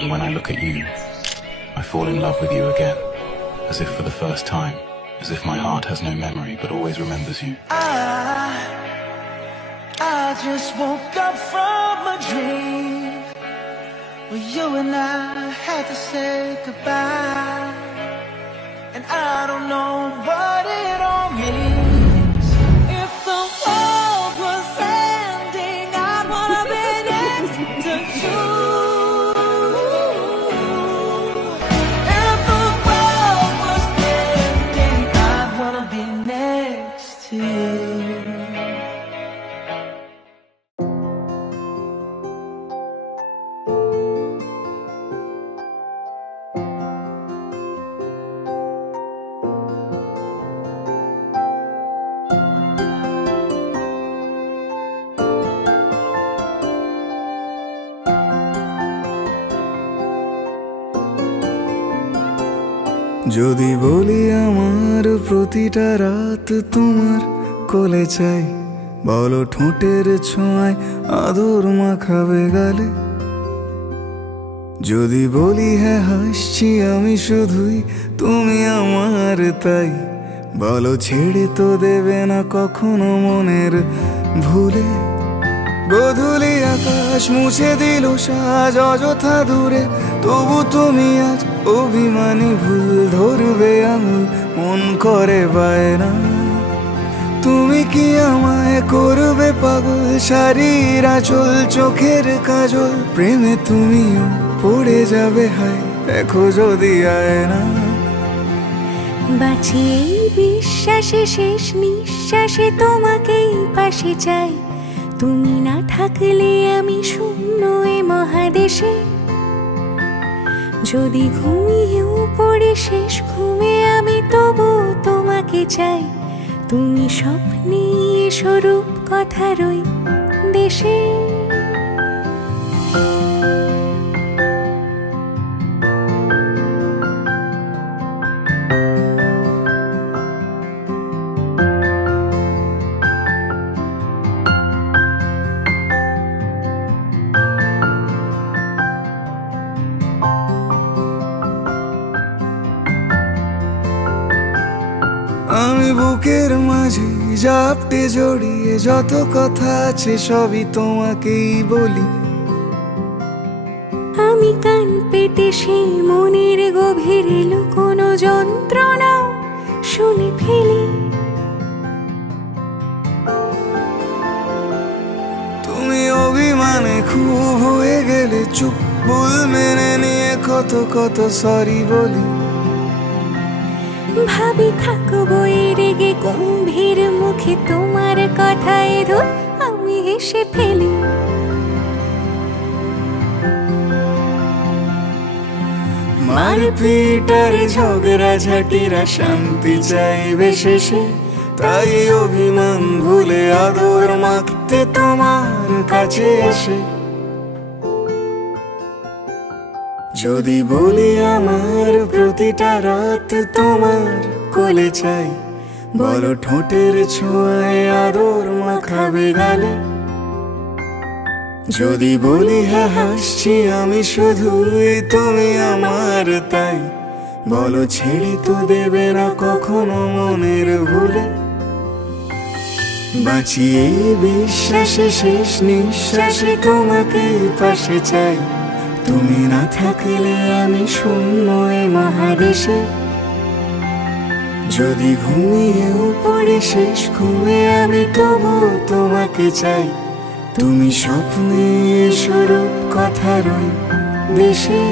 And when I look at you, I fall in love with you again, as if for the first time, as if my heart has no memory but always remembers you. I just woke up from a dream where you and I had to say goodbye, and I don't know what it all means. If the world was ending, I'd wanna be next to you. If the world was ending, I'd wanna be next to you. যদি বলি আমার প্রতিটা রাত তোমার কোলে চাই, বলো ঠোঁটের ছোঁয়ায় আদর মাখাবে গালে। যদি বলি হ্যাঁ হাসছি আমি শুধুই, তুমি আমার তাই, বলো ছেড়ে তো দেবে না কখনো মনের ভুলে। গোধূলি আকাশ মুছে দিল সাজ অযথা দূরে, তবু তুমি আজ অভিমানী ভুল ধরবে আঙুল, মন করে বায়না। তুমি কি আমায় করবে পাগল, শাড়ির আঁচল চোখের কাজল, প্রেমে তুমিও পড়ে যাবে হায় দেখো যদি আয়না। বাঁচি এই বিশ্বাসে শেষ নিঃশ্বাসে তোমাকেই পাশে চাই, তুমি না থাকলে আমি শূন্য এ মহাদেশে। যদি ঘুমিয়েও পড়ে শেষ ঘুমে আমি তবু তোমাকে চাই, তুমি স্বপ্নে স্বরূপ কথারই দেশে। আমি বুকের মাঝে জাপটে জড়িয়ে যত কথা আছে সবই তোমাকেই বলি। আমি কান পেতে সেই মনের গভীরে লুকোনো যন্ত্রণা শুনে ফেলি। তুমি অভিমানে খুব হয়ে গেলে চুপ, ভুল মেনে নিয়ে কত কত সরি বলি। ভাবি থাকবো এই রেগে গম্ভীর মুখে তোমার কথায় ধর আমি হেসে ফেলি। মারপিট আর ঝগড়া ঝাঁটিরা শান্তি চাইবে শেষে, তাই অভিমান ভুলে আদর মাখতে তোমার কাছে এসে। যদি বলি আমার প্রতিটা রাত তোমার কোলে চাই, বলো ঠোঁটের ছোঁয়ায় আদর মাখাবে গালে। যদি বলি হ্যাঁ হাসছি আমি শুধুই, তুমি আমার তাই, বলো ছেড়ে তো দেবে না কখনো মনের ভুলে। বাঁচি এই বিশ্বাসে শেষ নিঃশ্বাসে তোমাকেই পাশে চাই, তুমি না থাকলে আমি শূন্য এ মহাদেশে। যদি ঘুমিয়েও পড়ে শেষ ঘুমে আমি তবু তোমাকে চাই, তুমি স্বপ্নে স্বরূপ কথারই দেশে।